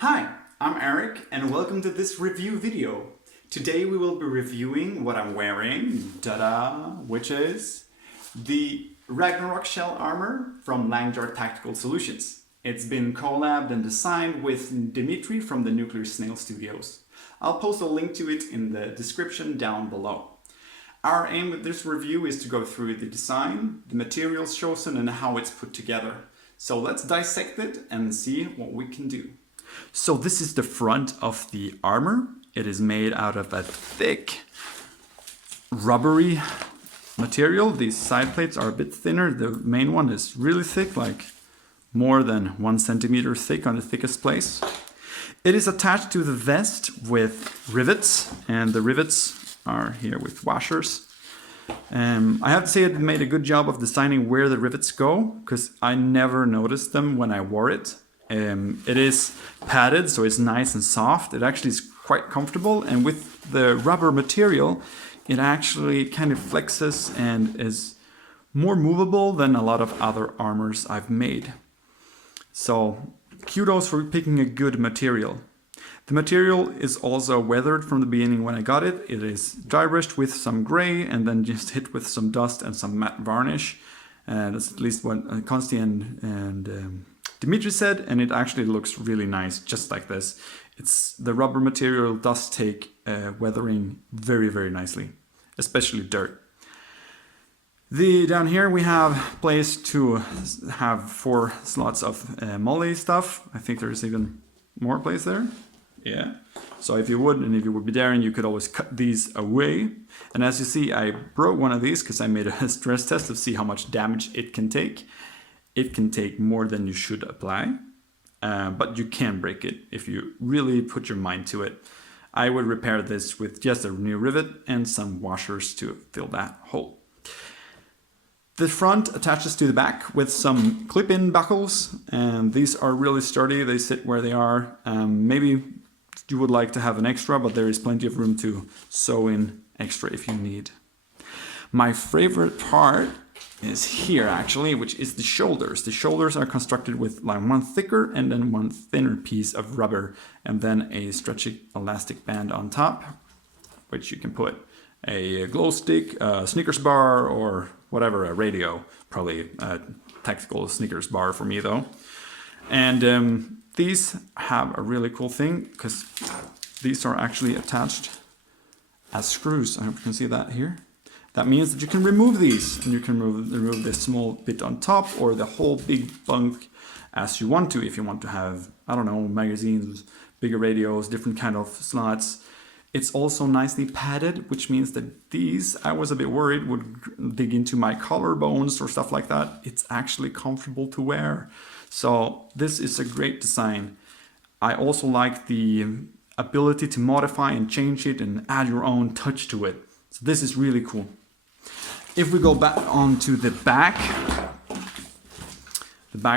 Hi, I'm Erik and welcome to this review video. Today we will be reviewing what I'm wearing, which is the Ragnarok shell armor from Langjar Tactical Solutions. It's been collabed and designed with Dimitri from the Nuclear Snail Studios. I'll post a link to it in the description down below. Our aim with this review is to go through the design, the materials chosen and how it's put together. So let's dissect it and see what we can do. So this is the front of the armor. It is made out of a thick, rubbery material. These side plates are a bit thinner. The main one is really thick, like more than 1 centimeter thick on the thickest place. It is attached to the vest with rivets, and the rivets are here with washers. I have to say it made a good job of designing where the rivets go, because I never noticed them when I wore it. It is padded, so it's nice and soft. It actually is quite comfortable, and with the rubber material, it actually kind of flexes and is more movable than a lot of other armors I've made. So kudos for picking a good material. The material is also weathered from the beginning when I got it. It is dry brushed with some gray and then just hit with some dust and some matte varnish. That's at least what Konsti and Dimitri said, and it actually looks really nice just like this. The rubber material does take weathering very, very nicely, especially dirt. Down here we have place to have 4 slots of moly stuff. I think there's even more place there. Yeah. So if you would, and if you would be daring, you could always cut these away. And as you see, I broke one of these because I made a stress test to see how much damage it can take. It can take more than you should apply, but you can break it if you really put your mind to it. I would repair this with just a new rivet and some washers to fill that hole. The front attaches to the back with some clip-in buckles, and these are really sturdy. They sit where they are. Maybe you would like to have an extra, but there is plenty of room to sew in extra if you need. My favorite part is here actually, which is the shoulders. The shoulders are constructed with like one thicker and then one thinner piece of rubber, and then a stretchy elastic band on top, which you can put a glow stick, a Snickers bar, or whatever, a radio. Probably a tactical Snickers bar for me though. And these have a really cool thing because these are actually attached as screws. I hope you can see that here. That means that you can remove these, and you can remove this small bit on top or the whole big bunk as you want to. If you want to have, I don't know, magazines, bigger radios, different kind of slots. It's also nicely padded, which means that these, I was a bit worried, would dig into my collarbones or stuff like that. It's actually comfortable to wear. So this is a great design. I also like the ability to modify and change it and add your own touch to it. So this is really cool. If we go back onto the back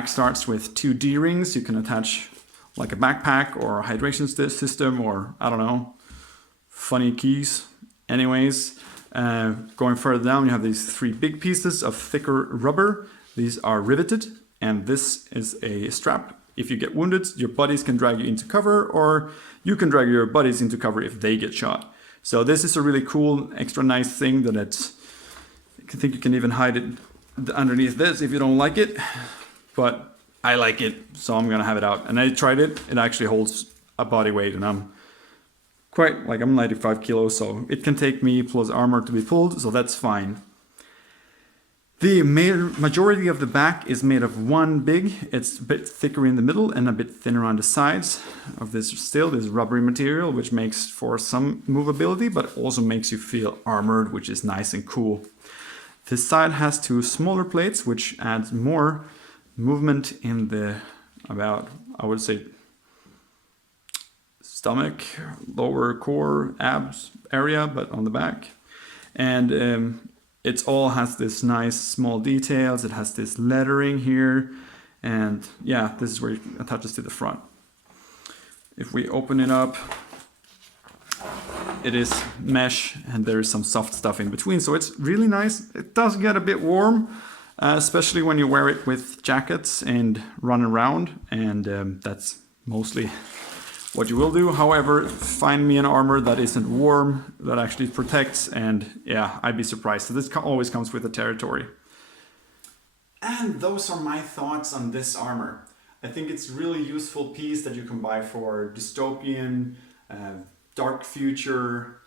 starts with 2 D-rings. You can attach like a backpack or a hydration system, or I don't know, funny keys. Anyways, going further down, you have these 3 big pieces of thicker rubber. These are riveted, and this is a strap. If you get wounded, your buddies can drag you into cover, or you can drag your buddies into cover if they get shot. So this is a really cool, extra nice thing that I think you can even hide it underneath this if you don't like it. But I like it, so I'm gonna have it out. And I tried it, it actually holds a body weight, and I'm 95 kilos, so it can take me plus armor to be pulled, so that's fine. The majority of the back is made of one big. It's a bit thicker in the middle and a bit thinner on the sides of this rubbery material, which makes for some movability, but also makes you feel armored, which is nice and cool. This side has 2 smaller plates, which adds more movement in the I would say, stomach, lower core, abs area, but on the back. And it all has this nice small details. It has this lettering here, and yeah, this is where it attaches to the front. If we open it up, it is mesh, and there is some soft stuff in between, so it's really nice. It does get a bit warm, especially when you wear it with jackets and run around, and that's mostly what you will do. However, find me an armor that isn't warm, that actually protects, and yeah, I'd be surprised. So this always comes with the territory. And those are my thoughts on this armor. I think it's a really useful piece that you can buy for dystopian, dark future,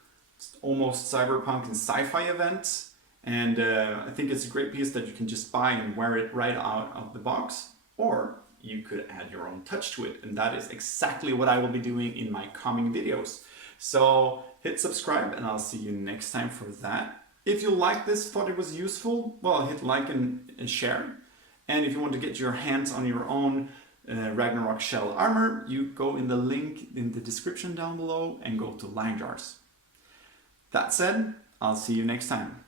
almost cyberpunk and sci-fi events. And I think it's a great piece that you can just buy and wear it right out of the box. Or you could add your own touch to it. And that is exactly what I will be doing in my coming videos. So hit subscribe and I'll see you next time for that. If you like this, thought it was useful, well, hit like and share. And if you want to get your hands on your own Ragnarok shell armor, you go in the link in the description down below and go to line jars. That said, I'll see you next time.